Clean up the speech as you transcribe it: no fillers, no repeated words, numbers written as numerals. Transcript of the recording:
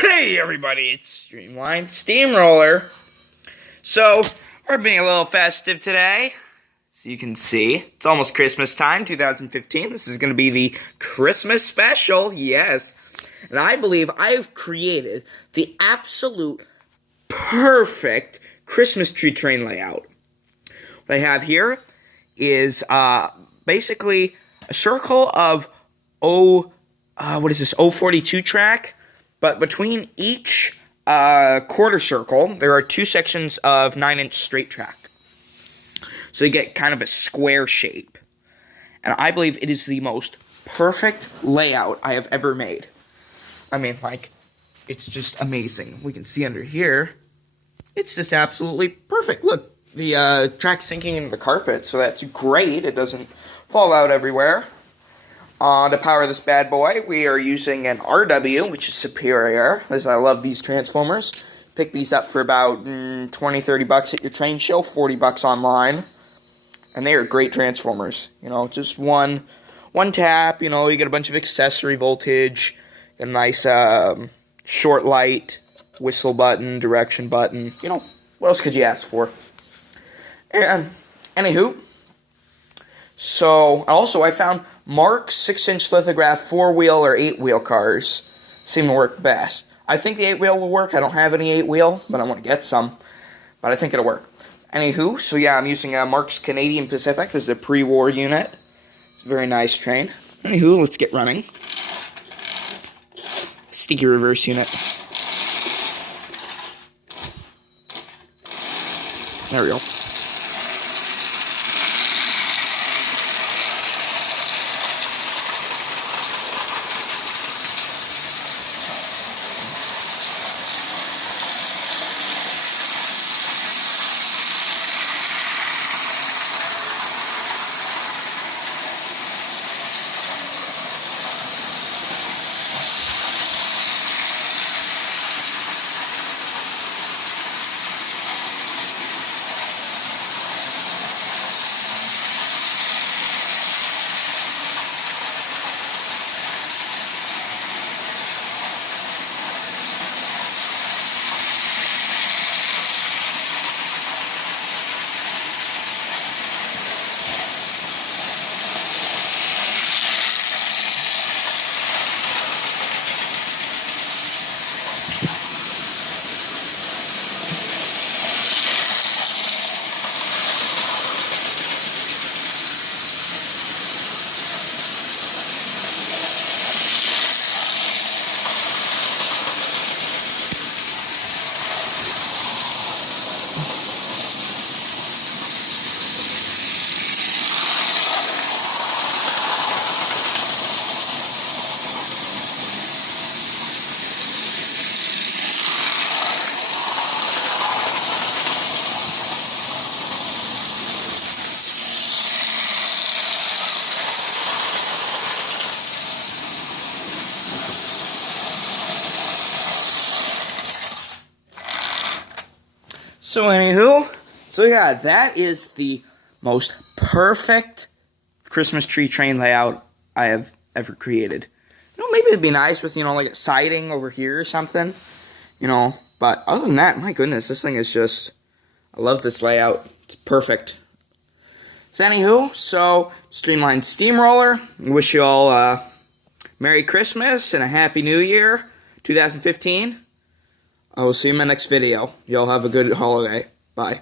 Hey everybody, it's Streamlined Steamroller. So, we're being a little festive today. So you can see, it's almost Christmas time, 2015. This is going to be the Christmas special, yes. And I believe I've created the absolute perfect Christmas tree train layout. What I have here is basically a circle of 042 track. But between each quarter circle, there are two sections of 9-inch straight track. So you get kind of a square shape. And I believe it is the most perfect layout I have ever made. I mean, like, it's just amazing. We can see under here, it's just absolutely perfect. Look, the track's sinking into the carpet, so that's great. It doesn't fall out everywhere. To power this bad boy, we are using an RW, which is superior, as I love these transformers. Pick these up for about 20-30 bucks at your train show, 40 bucks online. And they are great transformers. You know, just one tap, you know, you get a bunch of accessory voltage, a nice short light, whistle button, direction button. You know, what else could you ask for? And, anywho, so, also I found Mark's 6-inch lithograph 4-wheel or 8-wheel cars seem to work best. I think the 8-wheel will work. I don't have any 8-wheel, but I want to get some. But I think it'll work. Anywho, so yeah, I'm using Mark's Canadian Pacific. This is a pre-war unit. It's a very nice train. Anywho, let's get running. Sticky reverse unit. There we go. So anywho, so yeah, that is the most perfect Christmas tree train layout I have ever created. You know, maybe it'd be nice with, you know, like a siding over here or something, you know, but other than that, my goodness, this thing is just, I love this layout. It's perfect. So anywho, so Streamlined Steamroller, I wish you all Merry Christmas and a Happy New Year, 2015. I will see you in my next video. Y'all have a good holiday. Bye.